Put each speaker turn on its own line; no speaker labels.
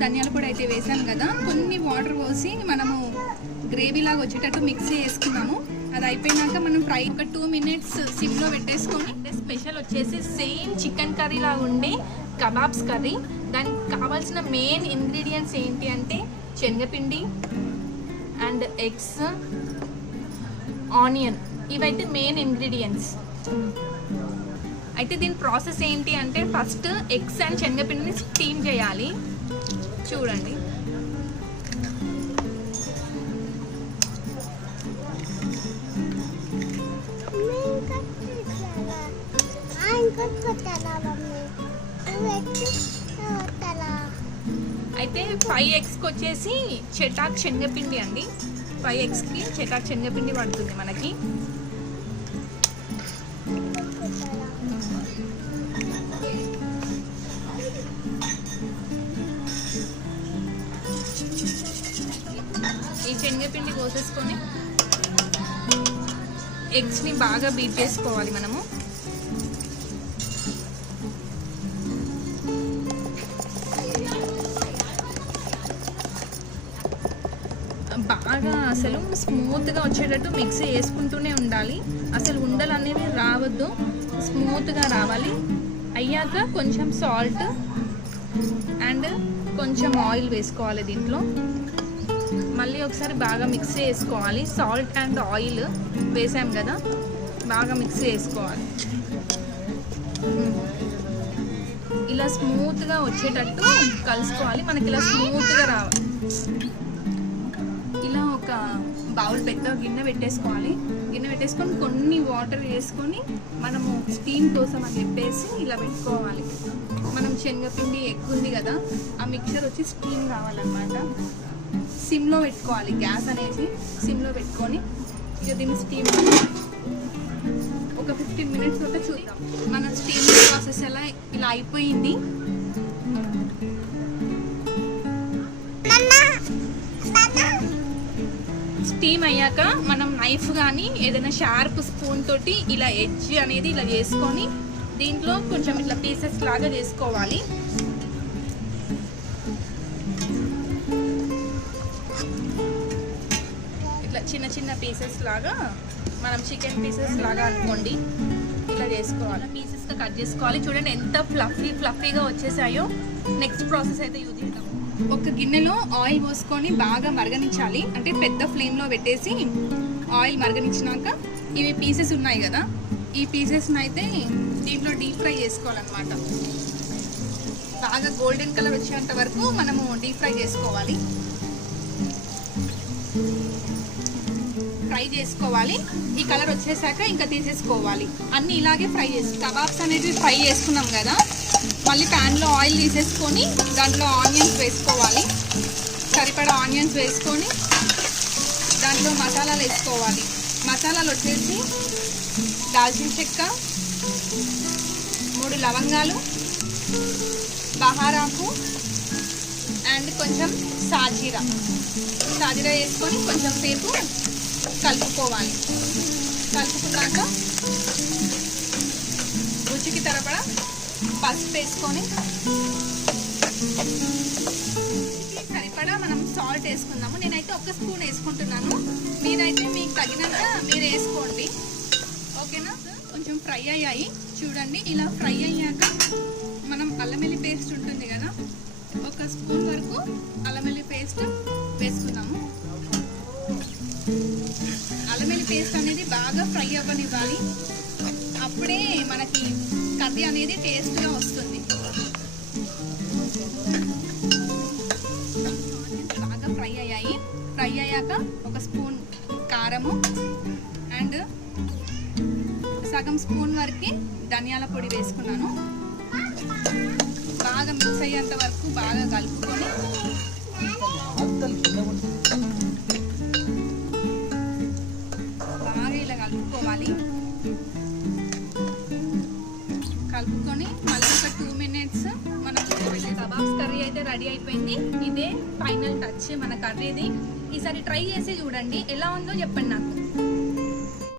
ధనియాల పొడి అయితే వేసాం కదా. కొన్ని వాటర్ పోసి మనము గ్రేవీలాగా వచ్చేటట్టు మిక్స్ చేసుకున్నాము. అది అయిపోయినాక మనం ఫ్రై ఒక టూ మినిట్స్ సిమ్లో పెట్టేసుకొని
స్పెషల్ వచ్చేసి సేమ్ చికెన్ కర్రీ లాగా ఉండే కబాబ్స్ కర్రీ. దానికి కావాల్సిన మెయిన్ ఇంగ్రీడియంట్స్ ఏంటి అంటే శనగపిండి అండ్ ఎగ్స్ ఆనియన్. ఇవైతే మెయిన్ ఇంగ్రీడియంట్స్. అయితే దీని ప్రాసెస్ ఏంటి అంటే ఫస్ట్ ఎగ్స్ అండ్ శనగపిండిని స్టీమ్ చేయాలి. చూడండి. అయితే ఫైవ్ ఎగ్స్కి వచ్చేసి చెటాక్ శనగపిండి అండి. ఫైవ్ ఎగ్స్కి చెటాక్ శనగపిండి పడుతుంది మనకి. శనగపిండి పోసేసుకొని ఎగ్స్ని బాగా బీట్ చేసుకోవాలి మనము. బాగా అసలు స్మూత్గా వచ్చేటట్టు మిక్సీ వేసుకుంటూనే ఉండాలి. అసలు ఉండలు అనేవి రావద్దు. స్మూత్గా రావాలి. అయ్యాక కొంచెం సాల్ట్ అండ్ కొంచెం ఆయిల్ వేసుకోవాలి దీంట్లో. మళ్ళీ ఒకసారి బాగా మిక్స్ చేసుకోవాలి. సాల్ట్ అండ్ ఆయిల్ వేసాం కదా బాగా మిక్స్ చేసుకోవాలి. ఇలా స్మూత్గా వచ్చేటట్టు కలుసుకోవాలి. మనకి ఇలా స్మూత్గా రావాలి. ఇలా ఒక బౌల్ పెద్ద గిన్నె పెట్టేసుకోవాలి. గిన్నె పెట్టేసుకొని కొన్ని వాటర్ వేసుకొని మనము స్టీమ్ కోసం అని చెప్పేసి ఇలా పెట్టుకోవాలి. మనం శనగపిండి ఎక్కువ ఉంది కదా ఆ మిక్చర్ వచ్చి స్టీమ్ కావాలన్నమాట సిమ్లో పెట్టుకోవాలి గ్యాస్ అనేది సిమ్లో పెట్టుకొని ఇక దీన్ని స్టీమ్ ఒక ఫిఫ్టీన్ మినిట్స్ వరకు చూద్దాం. మన స్టీమ్ ప్రాసెస్ ఎలా ఇలా అయిపోయింది? స్టీమ్ అయ్యాక మనం నైఫ్ కానీ ఏదైనా షార్ప్ స్పూన్ తోటి ఇలా ఎడ్జ్ అనేది ఇలా చేసుకొని దీంట్లో కొంచెం ఇట్లా పీసెస్ లాగా చేసుకోవాలి ఇట్లా చిన్న చిన్న పీసెస్ లాగా మనం చికెన్ పీసెస్ లాగా అనుకోండి. ఇలా చేసుకోవాలి. పీసెస్గా కట్ చేసుకోవాలి. చూడండి ఎంత ఫ్లఫీ ఫ్లఫీగా వచ్చేసాయో. నెక్స్ట్ ప్రాసెస్ అయితే యూజ్ చేద్దాం.
ఒక గిన్నెలో ఆయిల్ పోసుకొని బాగా మరగనించాలి అంటే పెద్ద ఫ్లేమ్లో పెట్టేసి ఆయిల్ మరగనిచ్చినాక ఇవి పీసెస్ ఉన్నాయి కదా. ఈ పీసెస్ని అయితే దీంట్లో డీప్ ఫ్రై చేసుకోవాలన్నమాట. బాగా గోల్డెన్ కలర్ వచ్చేంత వరకు మనము డీప్ ఫ్రై చేసుకోవాలి. ఫ్రై చేసుకోవాలి. ఈ కలర్ వచ్చేసాక ఇంకా తీసేసుకోవాలి. అన్నీ ఇలాగే ఫ్రై చేసి కబాబ్స్ అనేది ఫ్రై చేసుకున్నాం కదా. మళ్ళీ ప్యాన్లో ఆయిల్ తీసేసుకొని దాంట్లో ఆనియన్స్ వేసుకోవాలి. సరిపడా ఆనియన్స్ వేసుకొని దాంట్లో మసాలాలు వేసుకోవాలి. మసాలాలు వచ్చేసి దాల్చిన చెక్క మూడు లవంగాలు బహారాకు అండ్ కొంచెం సాజీరా. సాజీరా వేసుకొని కొంచెం సేపు కలుపుకోవాలి. కలుపుకున్నాక రుచికి తరపడ పసుపు వేసుకొని సరిపడా మనం సాల్ట్ వేసుకుందాము. నేనైతే ఒక స్పూన్ వేసుకుంటున్నాను. మీరైతే మీకు తగినంత మీరు వేసుకోండి. ఓకేనా? కొంచెం ఫ్రై అయ్యాయి. చూడండి ఇలా ఫ్రై అయ్యాక మనం అల్లమెల్లి పేస్ట్ ఉంటుంది కదా ఒక స్పూన్ వరకు అల్లమెల్లి పేస్ట్ వేసుకుందాము. అల్లం పేస్ట్ అనేది బాగా ఫ్రై అవ్వనివ్వాలి. అప్పుడే మనకి కర్రీ అనేది టేస్ట్గా వస్తుంది. బాగా ఫ్రై అయ్యాయి. ఫ్రై అయ్యాక ఒక స్పూన్ కారము అండ్ సగం స్పూన్ వరకు ధనియాల పొడి వేసుకున్నాను. బాగా మిక్స్ అయ్యేంత వరకు బాగా కలుపుకొని రెడీ అయిపోయింది. ఇదే ఫైనల్ టచ్ మన కర్రీది. ఈసారి ట్రై చేసి చూడండి. ఎలా ఉందో చెప్పండి నాకు.